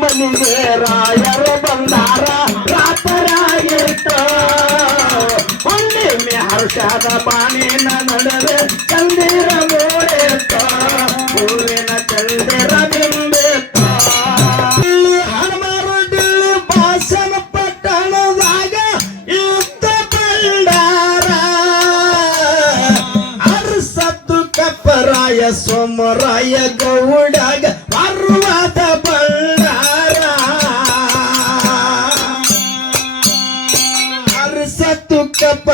ಮನೆಗೆ ರಾಯರು ಬಂದಾರ ರಾತರಾಗಿತ್ತು ಹುಣ್ಣಿಮೆ ಹರ್ಷದ ಬಾಣಿನ ನಡುವೆ ಚಂದಿರ ಮೂಡಿತ್ತು ಹೂವಿನ ಚಂದಿರ ಹನುಮರು ಹನುಮಾರುಡ್ಡಿ ಭಾಷಣ ಪಟ್ಟಣದಾಗ ಇತ್ತ ಬಂಡಾರ. ಅರಸತ್ತು ಕಪ್ಪರಾಯ ಸೋಮರಾಯ ಗೌಡಾಗ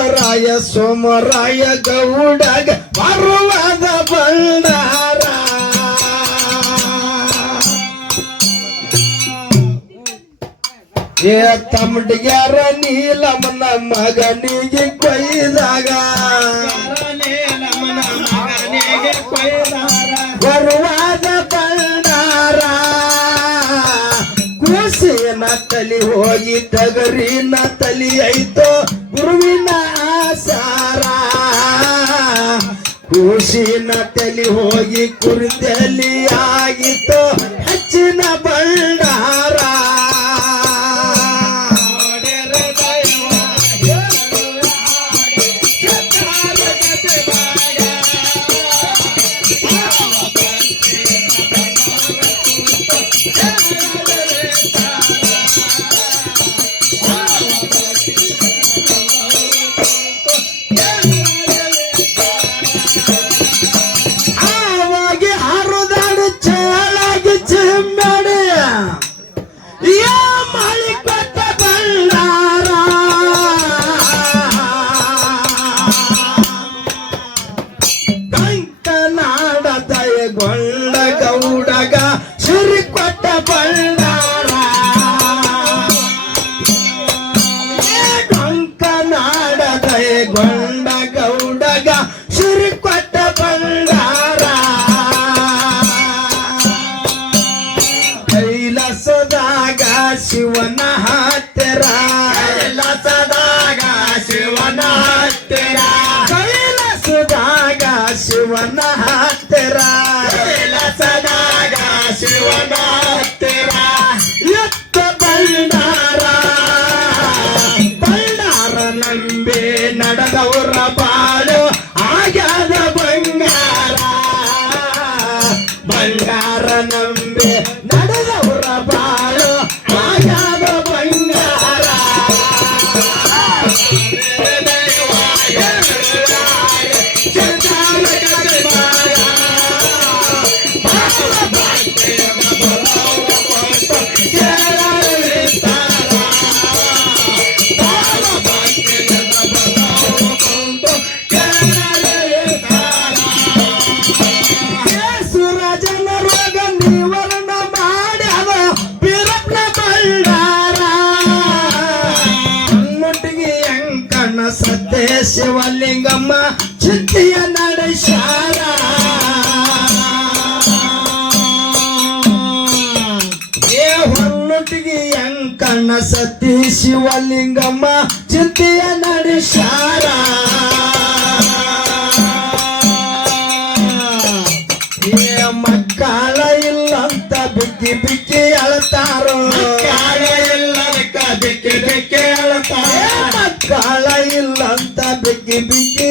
ಕಪ್ಪರಾಯ ಸೋಮರಾಯ ಗೌಡಗ ಬರುವದ ಬಂಡಾರ. ಏ ತಮ್ಮಡಿಗ್ಯಾರ ನೀಲಮ್ಮನ ಮಗನಿಗೆ ಕೊಯ್ದಾಗ. ಬರುವಾದ ಬಂಡಾರ. ಕುಸಿನ ತಲಿ ಹೋಗಿ ಟಗರಿನ ತಲಿ ಐತೋ, ಗುರುವಿನ ಕುಸಿನ ತಲಿ ಹೋಗಿ ಕುರಿತಲಿ ಆಗಿತ್ತು ಹೆಚ್ಚಿನ ಬಂಡಾರ ಕೈಲಾಸದಾಗ ಶಿವನ ಹತ್ತಿರ. ಕೈಲಾಸದಾಗ ಶಿವನ ಹತ್ತಿರ. ಕೈಲಾಸದಾಗ ಶಿವನ ಹತ್ತಿರ. ಕೈಲಾಸದಾಗ ಶಿವನ ಹತ್ತಿರ. ಎತ್ತ ಬಳ್ಳಾರ ಬಳ್ಳಾರ ನಂಬಿ ನಡೆದವರ ಬಾಳು ಹೊನ್ನೊಟ್ಟಿಗೆ ಸತಿ ಶಿವಲಿಂಗಮ್ಮ ಚಿಂತೆಯ ನಡೆಸಾರ ಏ ಮಕ್ಕಳ ಇಲ್ಲಂತ ಬಿಕ್ಕಿ ಬಿಕ್ಕಿ ಅಳತಾರೋ. ಮಕ್ಕಳ ಇಲ್ಲದಕ್ಕ ಬಿಕ್ಕಿ ಬಿಕ್ಕಿ ಅಳತಾರ ಮಕ್ಕಳ ಇಲ್ಲಂತ ಬಿಕ್ಕಿ ಬಿಕ್ಕಿ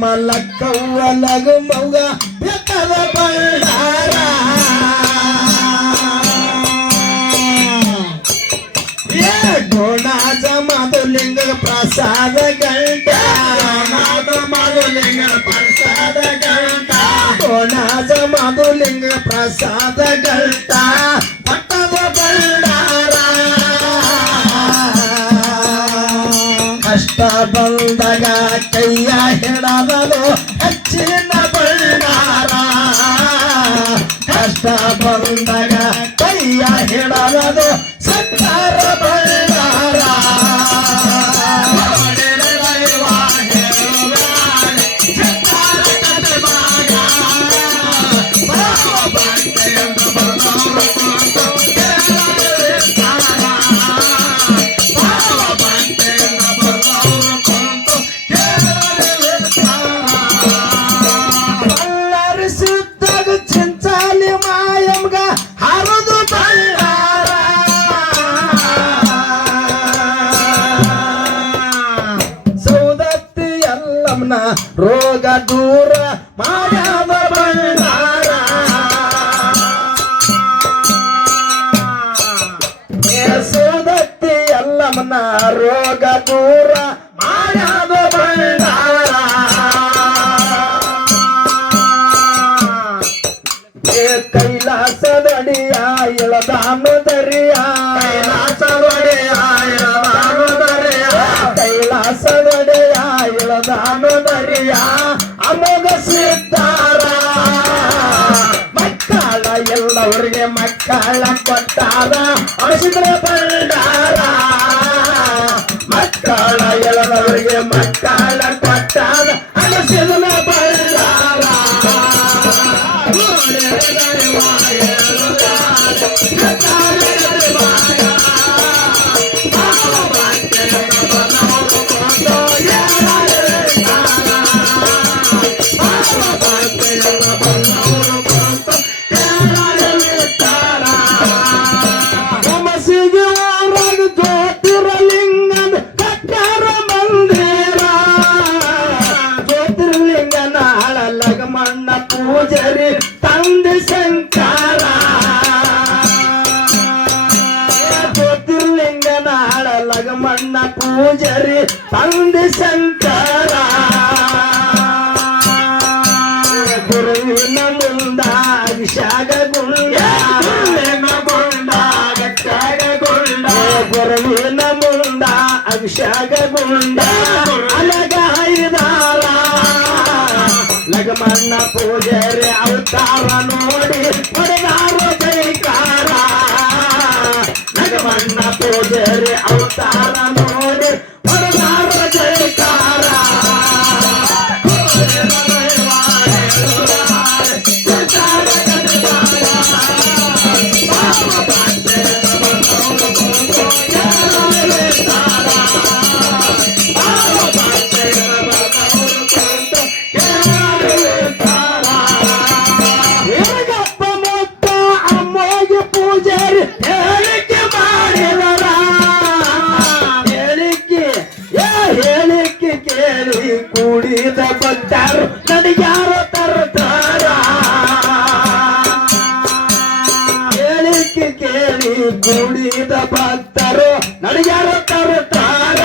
ಮಲಕ್ಕವ್ವ ಲಗು ಮೌಗ ಬೆತ್ತದ ಬಂಡಾರ ಏ ಡೋಣಾಜ ಮಾಧುಲಿಂಗ ಪ್ರಸಾದ ಗಂಟ ಮಾಧು ಮಾಧುಲಿಂಗ ಪ್ರಸಾದ ಗಂಟ ಕಷ್ಟ ಬಂದಾಗ ಕೈಯ ಸತ್ತಾರ ಎಲ್ಲಮ್ಮನ ರೋಗ ದೂರ ಮಾಡ್ಯಾದ ಬಳ್ಳಾರ ಸೋದತ್ತಿ ಎಲ್ಲಮ್ಮನ ರೋಗ ದೂರ ಏ ಕೈಲಾಸದಡಿಯ ಇಳದಾನು உள்ளவர்கே மக்கள் பட்டாரா அசுத்திர பண்டாரா. மக்கள் இழந்தவர்கே மக்கள் పూజరి తంది శంకర. గురువిన ముందా విశాఖగుండ గురువిన ముందా విశాఖగుండ అలగాయిదారా లగమన్న పూజరి అవతార నోడి పొడగారు జయకారా. లగమన్న పూజరి అవతార నోడి ಕೂಡಿದ ನನಗೆ ಯಾರು ತರ್ತಾರ. ಹೇಳಿಕೆ ಕೇಳಿ ಕುಡಿದ ಭಕ್ತರು ನನಗೆ ಯಾರು ತರುತ್ತಾರ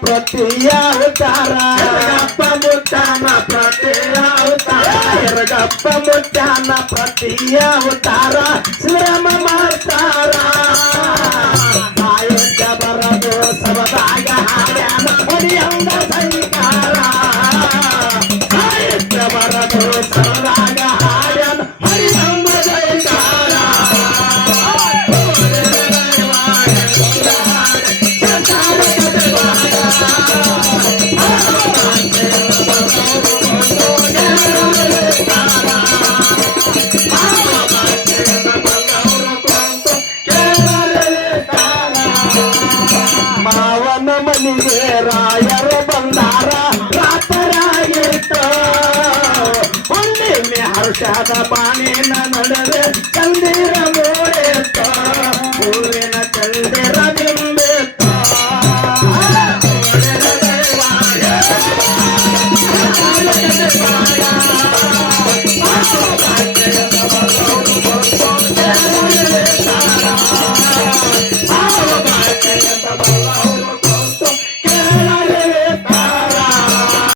ಪ್ರತಿಯ ಅವತಾರ ಪ್ರತಿಯ ಹಿರಗಪ್ಪ ಮುಟ್ಟಾನ ಪ್ರತಿಯ ಅವತಾರ ಶ್ರಮ ಮಾಡ್ತಾರ. ರಾಯರು ಬಂದಾರ ರಾತರಾಗಿತ್ತು ಹುಣ್ಣಿಮೆ ಹರ್ಷದ ಬಾಣಿನ ನಡುವೆ